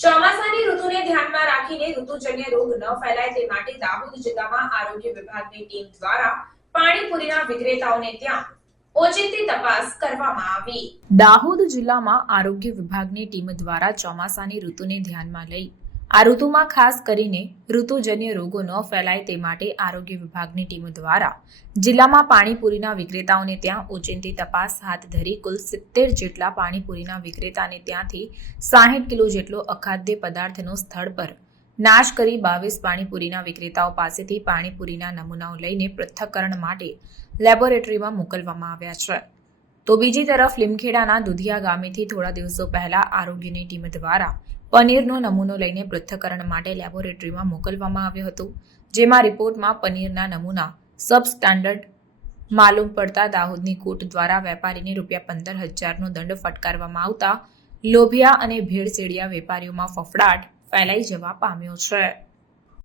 ચોમાસાની ઋતુને ધ્યાનમાં રાખીને ઋતુજન્ય રોગ ન ફેલાય તે માટે દાહોદ જિલ્લામાં આરોગ્ય વિભાગની ટીમ દ્વારા પાણીપુરીના વિક્રેતાઓને ત્યાં ઓચિંતી તપાસ કરવામાં આવી. દાહોદ જિલ્લામાં આરોગ્ય વિભાગની ટીમ દ્વારા ચોમાસાની ઋતુને ધ્યાનમાં લઈ આ ઋતુમાં ખાસ કરીને ઋતુજન્ય રોગો ન ફેલાય તે માટે આરોગ્ય વિભાગની ટીમ દ્વારા જિલ્લામાં પાણીપુરીના વિક્રેતાઓને ત્યાં ઓચિંતી તપાસ હાથ ધરી કુલ સિત્તેર જેટલા પાણીપુરીના વિક્રેતાને ત્યાંથી સાહીઠ કિલો જેટલો અખાદ્ય પદાર્થનો સ્થળ પર નાશ કરી બાવીસ પાણીપુરીના વિક્રેતાઓ પાસેથી પાણીપુરીના નમૂનાઓ લઈને પૃથ્થકરણ માટે લેબોરેટરીમાં મોકલવામાં આવ્યા છે. તો બીજી તરફ લીમખેડાના દુધિયા ગામેથી થોડા દિવસો પહેલા આરોગ્યની ટીમ દ્વારા પનીરનો નમૂનો લઈને પૃથ્થકરણ માટે લેબોરેટરીમાં મોકલવામાં આવ્યો હતો, જેમાં રિપોર્ટમાં પનીરના નમૂના સબ સ્ટાન્ડર્ડ માલુમ પડતા દાહોદની કોર્ટ દ્વારા વેપારીને રૂપિયા પંદર હજારનો દંડ ફટકારવામાં આવતા લોભિયા અને ભેળસેડિયા વેપારીઓમાં ફફડાટ ફેલાઈ જવા પામ્યો છે.